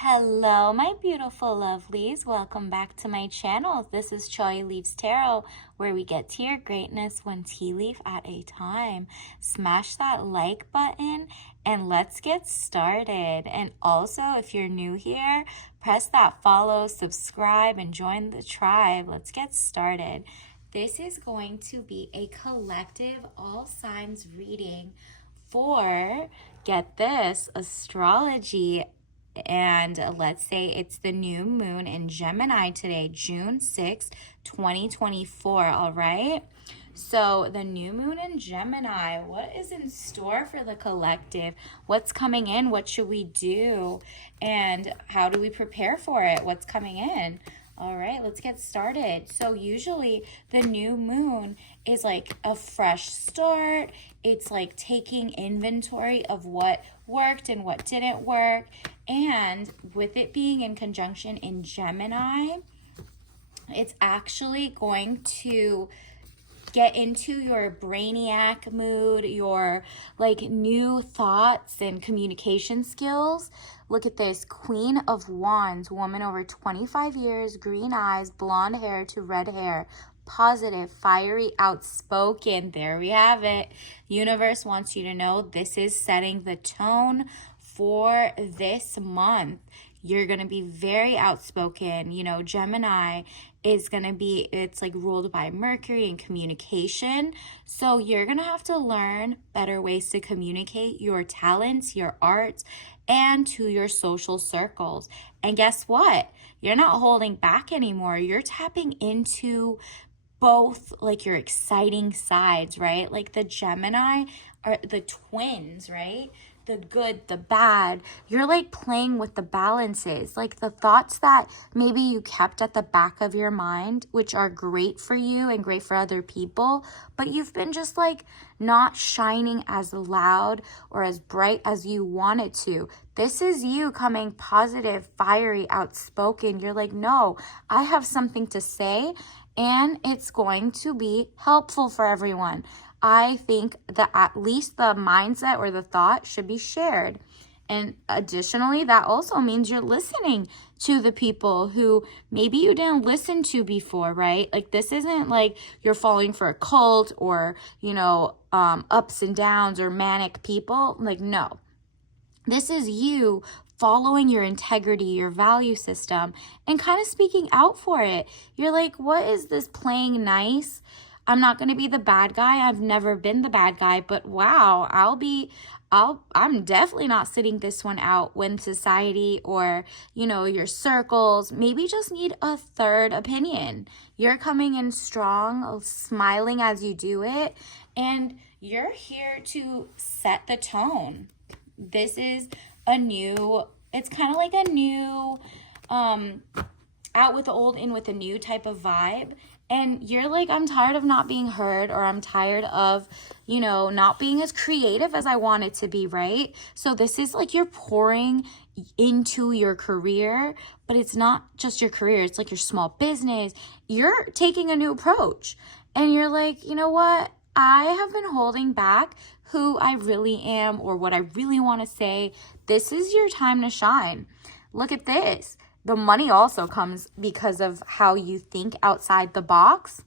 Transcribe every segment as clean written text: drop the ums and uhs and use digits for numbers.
Hello, my beautiful lovelies. Welcome back to my channel. This is Choi Leaves Tarot, where we get to your greatness one tea leaf at a time. Smash that like button and let's get started. And also, if you're new here, press that follow, subscribe, and join the tribe. Let's get started. This is going to be a collective all signs reading for, get this, astrology. And let's say it's the new moon in Gemini today, June 6th, 2024, all right? So the new moon in Gemini, what is in store for the collective? What's coming in? What should we do? And how do we prepare for it? What's coming in? All right, let's get started. So usually the new moon is like a fresh start. It's like taking inventory of what worked and what didn't work. And with it being in conjunction in Gemini, it's actually going to get into your brainiac mood, your like new thoughts and communication skills. Look at this, Queen of Wands, woman over 25 years, green eyes, blonde hair to red hair, positive, fiery, outspoken. There we have it. Universe wants you to know this is setting the tone for this month. You're going to be very outspoken. You know, Gemini is going to be, it's like ruled by Mercury and communication. So you're going to have to learn better ways to communicate your talents, your arts, and to your social circles. And guess what? You're not holding back anymore. You're tapping into both like your exciting sides, right? Like the Gemini are the twins, right? The good, the bad. You're like playing with the balances, like the thoughts that maybe you kept at the back of your mind, which are great for you and great for other people, but you've been just like not shining as loud or as bright as you wanted to. This is you coming positive, fiery, outspoken. You're like, no, I have something to say and it's going to be helpful for everyone. I think that at least the mindset or the thought should be shared. And additionally, that also means you're listening to the people who maybe you didn't listen to before, right? Like this isn't like you're falling for a cult or, you know, ups and downs or manic people. Like, no. This is you following your integrity, your value system, and kind of speaking out for it. You're like, what is this playing nice? I'm not going to be the bad guy. I've never been the bad guy, but wow, I'm definitely not sitting this one out when society or, you know, your circles maybe just need a third opinion. You're coming in strong, smiling as you do it, and you're here to set the tone. This is it's kind of like a new, out with the old, in with the new type of vibe. And you're like, I'm tired of not being heard, or I'm tired of, you know, not being as creative as I want it to be, right? So this is like you're pouring into your career, but it's not just your career. It's like your small business. You're taking a new approach. And you're like, you know what? I have been holding back who I really am or what I really want to say. This is your time to shine. Look at this. The money also comes because of how you think outside the box.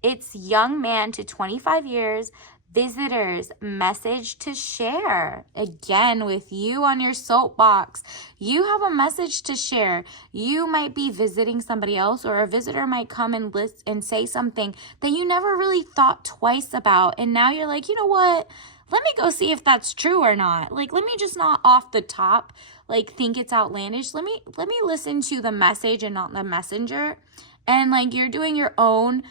It's young man to 25 years, visitors, message to share. Again, with you on your soapbox, you have a message to share. You might be visiting somebody else, or a visitor might come and list and say something that you never really thought twice about. And now you're like, you know what? Let me go see if that's true or not. Like, let me just not off the top, like, think it's outlandish. Let me listen to the message and not the messenger. And like, you're doing your own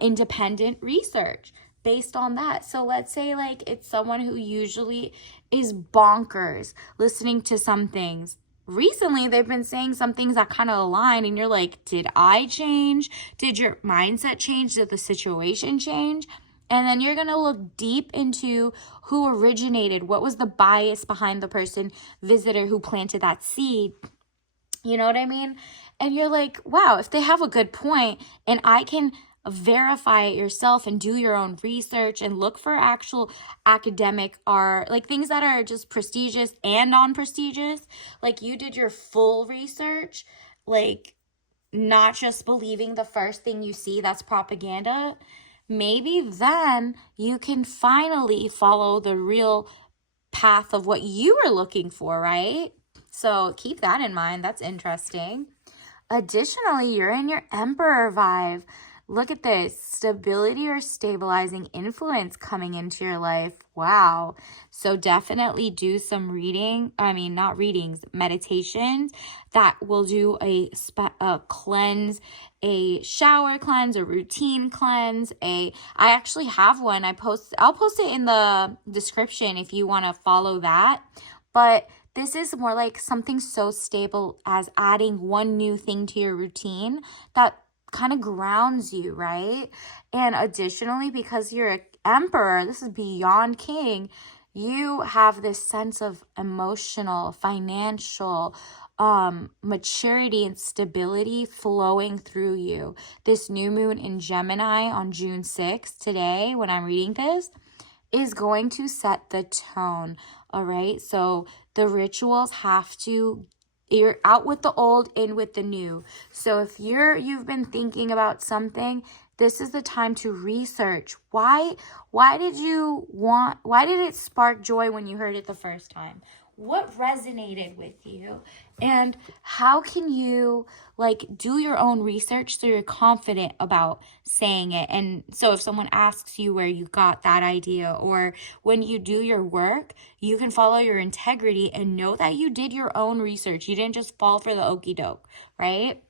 independent research based on that. So let's say like it's someone who usually is bonkers listening to some things. Recently, they've been saying some things that kind of align, and you're like, did I change? Did your mindset change? Did the situation change? And then you're going to look deep into who originated, what was the bias behind the person, visitor who planted that seed. You know what I mean? And you're like, wow, if they have a good point and I can verify it yourself and do your own research and look for actual academic art, like things that are just prestigious and non-prestigious. Like you did your full research, like not just believing the first thing you see that's propaganda. Maybe then you can finally follow the real path of what you were looking for, right? So keep that in mind. That's interesting. Additionally, you're in your Emperor vibe. Look at this. Stability or stabilizing influence coming into your life. Wow. So definitely do some reading. I mean, not readings, meditations that will do a cleanse, a shower cleanse, a routine cleanse. I actually have one. I'll post it in the description if you want to follow that. But this is more like something so stable as adding one new thing to your routine that kind of grounds you, right? And additionally, because you're an emperor, this is beyond king, you have this sense of emotional, financial, maturity and stability flowing through you. This new moon in Gemini on June 6th, today, when I'm reading this, is going to set the tone. All right. So the rituals have to, you're out with the old, in with the new. So if you've been thinking about something, this is the time to research. Why did it spark joy when you heard it the first time? What resonated with you? And how can you do your own research so you're confident about saying it? And so if someone asks you where you got that idea, or when you do your work, you can follow your integrity and know that you did your own research. You didn't just fall for the okie doke, right?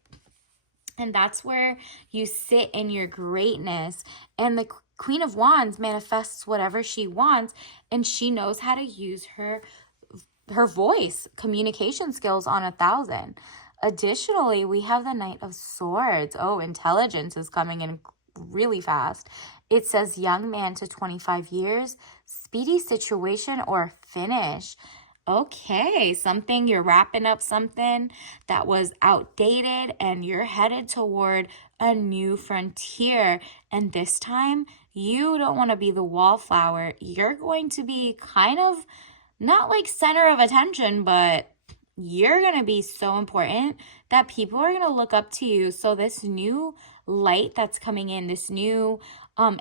And that's where you sit in your greatness. And the Queen of Wands manifests whatever she wants, and she knows how to use her voice, communication skills on 1,000. Additionally, we have the Knight of Swords. Oh, intelligence is coming in really fast. It says young man to 25 years, speedy situation or finish. Okay, you're wrapping up something that was outdated and you're headed toward a new frontier. And this time, you don't want to be the wallflower. You're going to be kind of not like center of attention, but you're going to be so important that people are going to look up to you. So this new light that's coming in, this new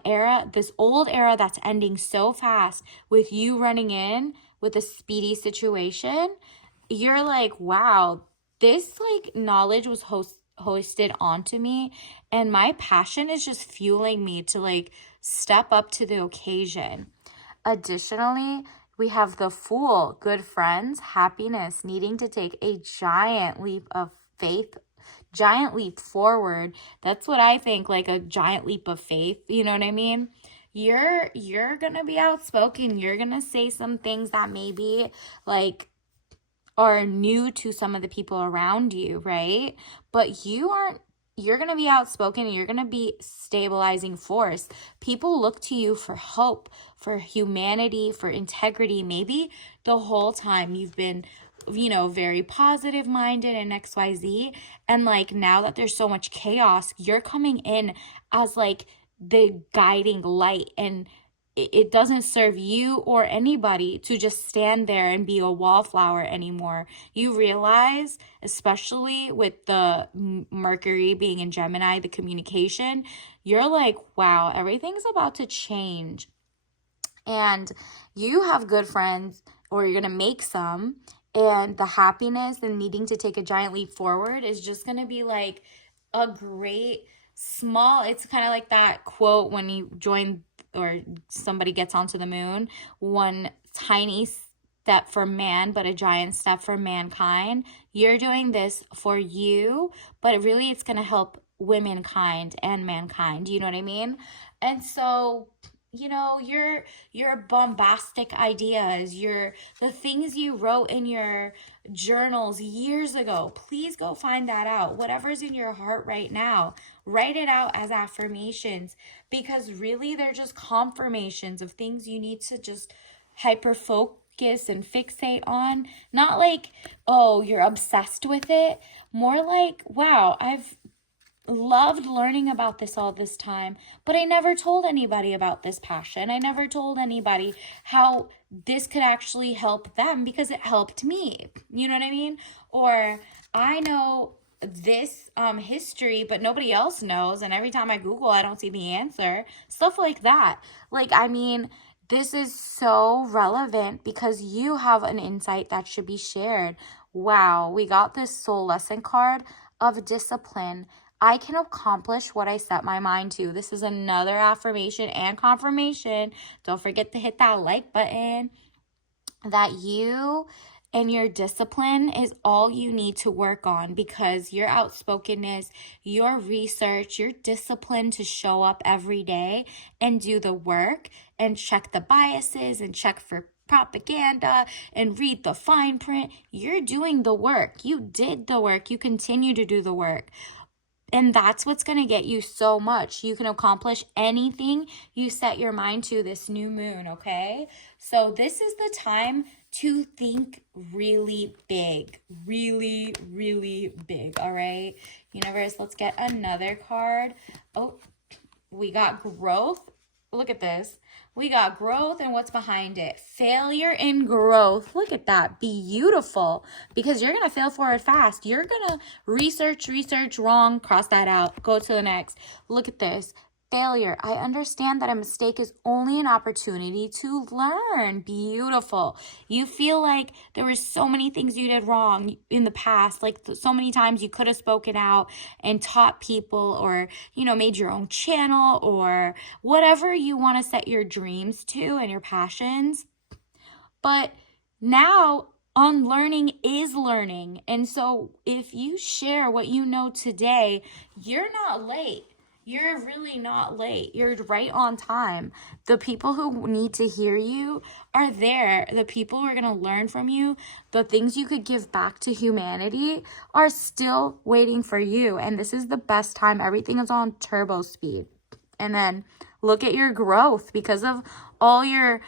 era, this old era that's ending so fast with you running in with a speedy situation, you're like, wow, this knowledge was hoisted onto me, and my passion is just fueling me to step up to the occasion. Additionally, we have the Fool, good friends, happiness, needing to take a giant leap of faith, giant leap forward. That's what I think, like a giant leap of faith. You know what I mean? You're going to be outspoken. You're going to say some things that maybe are new to some of the people around you, right? But you're going to be outspoken, and you're going to be stabilizing force. People look to you for hope, for humanity, for integrity. Maybe the whole time you've been, very positive minded and XYZ. And now that there's so much chaos, you're coming in as the guiding light, and it doesn't serve you or anybody to just stand there and be a wallflower anymore. You realize, especially with the Mercury being in Gemini, the communication, you're like, wow, everything's about to change. And you have good friends, or you're going to make some, and the happiness and needing to take a giant leap forward is just going to be a great small, it's kind of like that quote when you join or somebody gets onto the moon, one tiny step for man, but a giant step for mankind. You're doing this for you, but really it's going to help womankind and mankind. You know what I mean? And so, your bombastic ideas, the things you wrote in your journals years ago, please go find that out. Whatever's in your heart right now, write it out as affirmations, because really they're just confirmations of things you need to just hyper focus and fixate on. Not oh, you're obsessed with it. More wow, loved learning about this all this time, but I never told anybody about this passion. I never told anybody how this could actually help them because it helped me. You know what I mean? Or I know this history, but nobody else knows, and every time I Google, I don't see the answer. Stuff like that. Like, I mean, this is so relevant because you have an insight that should be shared. Wow, we got this soul lesson card of discipline. I can accomplish what I set my mind to. This is another affirmation and confirmation. Don't forget to hit that like button. That you and your discipline is all you need to work on, because your outspokenness, your research, your discipline to show up every day and do the work and check the biases and check for propaganda and read the fine print. You're doing the work. You did the work. You continue to do the work. And that's what's going to get you so much. You can accomplish anything you set your mind to this new moon, okay? So this is the time to think really big, really, really big, all right? Universe, let's get another card. Oh, we got growth. Look at this. We got growth and what's behind it. Failure and growth. Look at that. Beautiful. Because you're going to fail forward fast. You're going to research wrong. Cross that out. Go to the next. Look at this. Failure. I understand that a mistake is only an opportunity to learn. Beautiful. You feel like there were so many things you did wrong in the past, like so many times you could have spoken out and taught people, or, you know, made your own channel, or whatever you want to set your dreams to and your passions. But now unlearning is learning. And so if you share what you know today, you're not late. You're really not late. You're right on time. The people who need to hear you are there. The people who are going to learn from you, the things you could give back to humanity, are still waiting for you. And this is the best time. Everything is on turbo speed. And then look at your growth because of all your,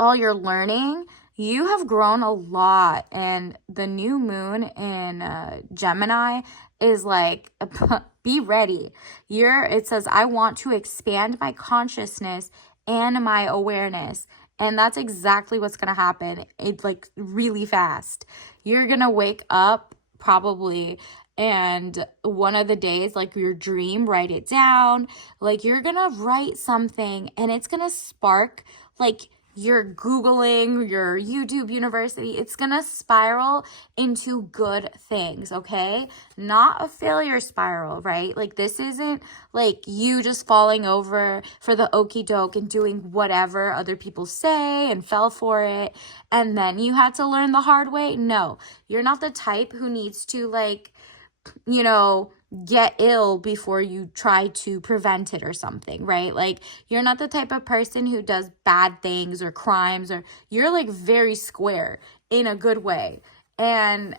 all your learning. You have grown a lot, and the new moon in Gemini is like, be ready. It says, I want to expand my consciousness and my awareness. And that's exactly what's going to happen. It's like really fast. You're going to wake up probably, and one of the days, like your dream, write it down. Like you're going to write something, and it's going to spark, like, you're Googling, your YouTube university, it's going to spiral into good things, okay? Not a failure spiral, right? Like this isn't like you just falling over for the okie doke and doing whatever other people say and fell for it, and then you had to learn the hard way. No, you're not the type who needs to get ill before you try to prevent it or something, right? Like you're not the type of person who does bad things or crimes, or you're like very square in a good way. And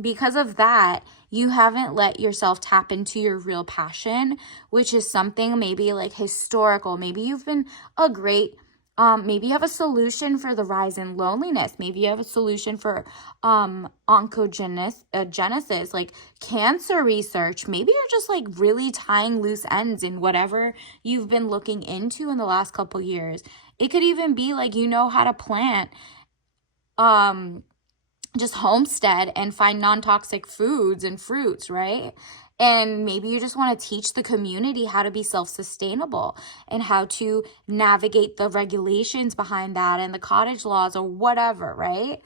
because of that, you haven't let yourself tap into your real passion, which is something maybe like historical. Maybe you've been a great maybe you have a solution for the rise in loneliness. Maybe you have a solution for oncogenesis, like cancer research. Maybe you're just like really tying loose ends in whatever you've been looking into in the last couple years. It could even be like you know how to plant, just homestead and find non-toxic foods and fruits, right? And maybe you just want to teach the community how to be self-sustainable and how to navigate the regulations behind that and the cottage laws or whatever, right?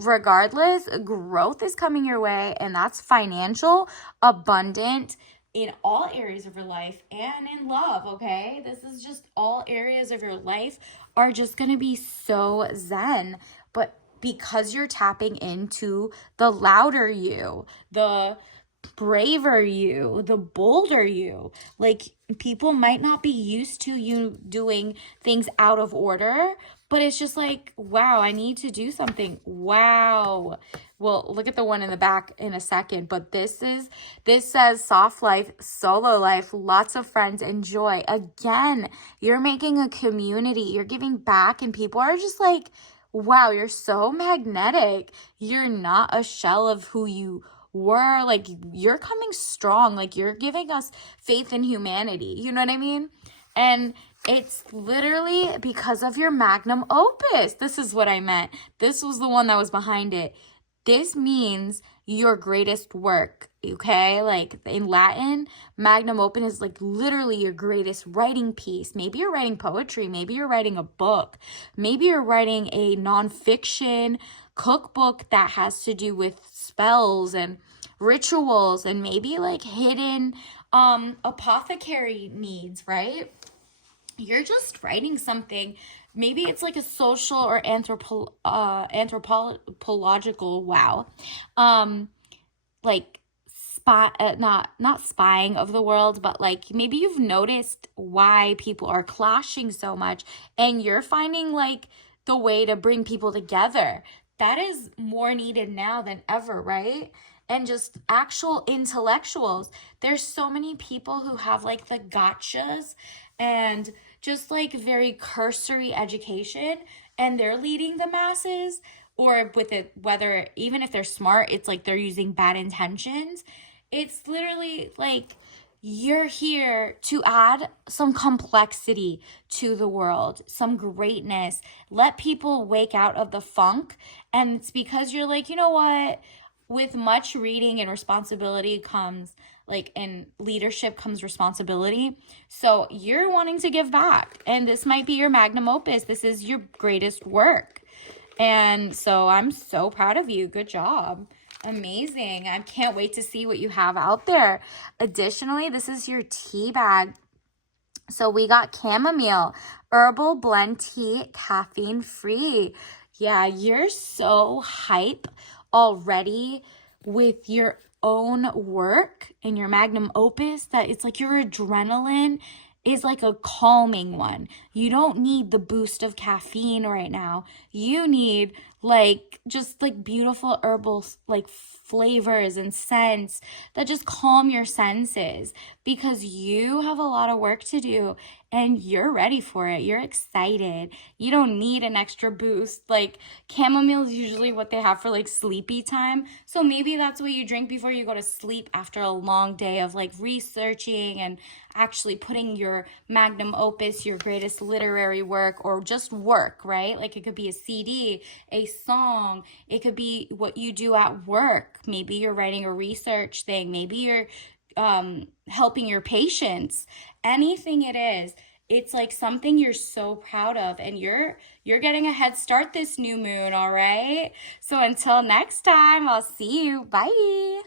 Regardless, growth is coming your way, and that's financial, abundant in all areas of your life and in love, okay? This is just all areas of your life are just going to be so zen. But because you're tapping into the louder you, the braver you, the bolder you. Like people might not be used to you doing things out of order, but it's just like, wow, I need to do something. Wow. Well, look at the one in the back in a second, but this says soft life, solo life, lots of friends, enjoy. Again, you're making a community, you're giving back, and people are just like, wow, you're so magnetic. You're not a shell of who you you're coming strong. Like, you're giving us faith in humanity. You know what I mean? And it's literally because of your magnum opus. This is what I meant. This was the one that was behind it. This means your greatest work, okay? Like, in Latin, magnum opus is like literally your greatest writing piece. Maybe you're writing poetry. Maybe you're writing a book. Maybe you're writing a nonfiction cookbook that has to do with spells and rituals and maybe like hidden apothecary needs, right? You're just writing something. Maybe it's like a social or anthropological, like not spying of the world, but like maybe you've noticed why people are clashing so much, and you're finding like the way to bring people together. That is more needed now than ever, right? And just actual intellectuals. There's so many people who have like the gotchas and just like very cursory education, and they're leading the masses, or with it, whether even if they're smart, it's like they're using bad intentions. It's literally like you're here to add some complexity to the world, some greatness. Let people wake out of the funk. And it's because you're like, you know what? With much reading and responsibility comes and leadership comes responsibility. So you're wanting to give back, and this might be your magnum opus. This is your greatest work. And so I'm so proud of you. Good job. Amazing. I can't wait to see what you have out there. Additionally, this is your tea bag. So we got chamomile, herbal blend tea, caffeine free. Yeah, you're so hype already with your own work and your magnum opus that it's like your adrenaline is like a calming one. You don't need the boost of caffeine right now. You need like just like beautiful herbal like flavors and scents that just calm your senses, because you have a lot of work to do and you're ready for it. You're excited. You don't need an extra boost. Like, chamomile is usually what they have for like sleepy time. So maybe that's what you drink before you go to sleep after a long day of like researching and actually putting your magnum opus, your greatest literary work, or just work, right? Like, it could be a CD, a song. It could be what you do at work. Maybe you're writing a research thing. Maybe you're helping your patients. Anything it is, it's like something you're so proud of, and you're getting a head start this new moon, all right? So until next time, I'll see you. Bye.